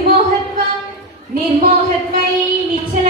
निर्मोहत्व निर्मोहत्व निश्चल